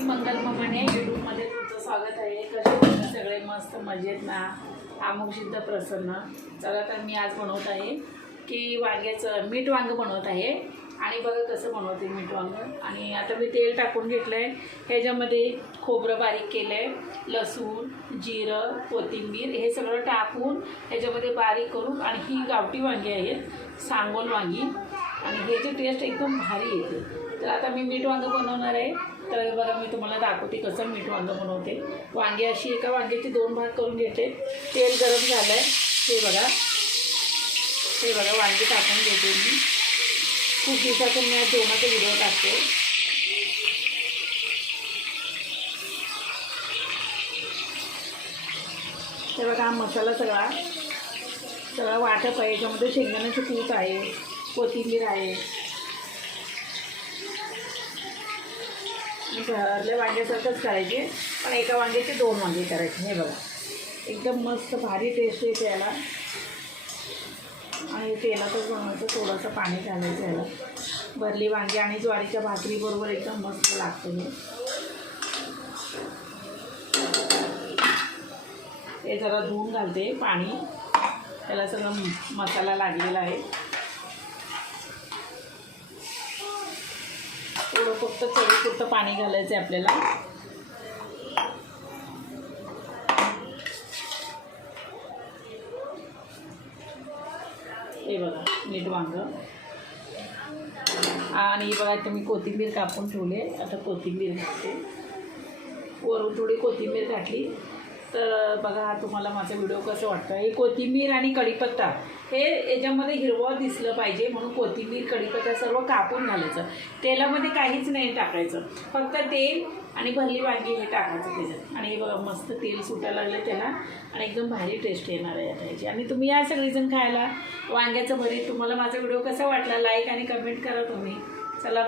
मंगल ममने यूट्यूबमध्ये तुमचं स्वागत आहे. कसे सगळे मस्त मजेत ना, आमुषिद्ध प्रसन्न. चला तर मी आज बनवत आहे की वांग्याचं मीठ वांग बनवत आहे. आणि बघा कसं बनवते मीठ वांग. आणि आता मी तेल टाकून घेतलं आहे. ह्याच्यामध्ये खोबरं बारीक केलं आहे, लसूण, जिरं, कोथिंबीर हे सगळं टाकून ह्याच्यामध्ये बारीक करून. आणि ही गावठी वांगी आहेत, सांगोल वांगी, आणि ह्याची टेस्ट एकदम भारी येते. तर आता मी मीठ वांग बनवणार आहे. तर बघा मी तुम्हाला दाखवते कसं मीठ वांग बनवते. वांगी अशी एका वांग्याची 2 भाग करून घेते. तेल गरम झालं आहे, हे बघा वांगी टाकून घेते मी. खूप दिवसातून मी आज जेवणाचा व्हिडिओ टाकते. हे बघा हा मसाला सगळा वाटप आहे. याच्यामध्ये शेंगदाण्याचं कूट आहे, कोथिंबीर आहे. घरातल्या वांग्यासारखंच करायचे, पण एका वांग्याचे 2 वांगे करायचे. हे बघा एकदम मस्त भारी टेस्ट येते याला. आणि तेलातच बनवायचं, थोडंसं पाणी घालायचं याला. भरली वांगी आणि ज्वारीच्या भाकरीबरोबर एकदम मस्त लागतं हे जरा धुवून घालते पाणी, त्याला सगळं मसाला लागलेला आहे. थोडं फक्त चवीपुरतं पाणी घालायचं आहे आपल्याला. हे बघा मीठ वांग. आणि बघा इथं मी कोथिंबीर कापून ठेवले. आता कोथिंबीर घालते, वरून थोडी कोथिंबीर घातली. तर बघा हा तुम्हाला माझा व्हिडिओ कसं वाटतं. हे कोथिंबीर आणि कढीपत्ता हे याच्यामध्ये हिरवं दिसलं पाहिजे म्हणून कोथिंबीर कढीपत्ता सर्व कापून घालायचं. तेलामध्ये काहीच नाही टाकायचं, फक्त तेल आणि भरली वांगी हे टाकायचं त्याच्यात. आणि हे बघा मस्त तेल सुटायला लागलं त्याला, आणि एकदम भारी टेस्ट येणार आहे आता याची. आणि तुम्ही या सगळेजण खायला वांग्याचं भरीत. तुम्हाला माझा व्हिडिओ कसा वाटला लाईक आणि कमेंट करा तुम्ही. चला.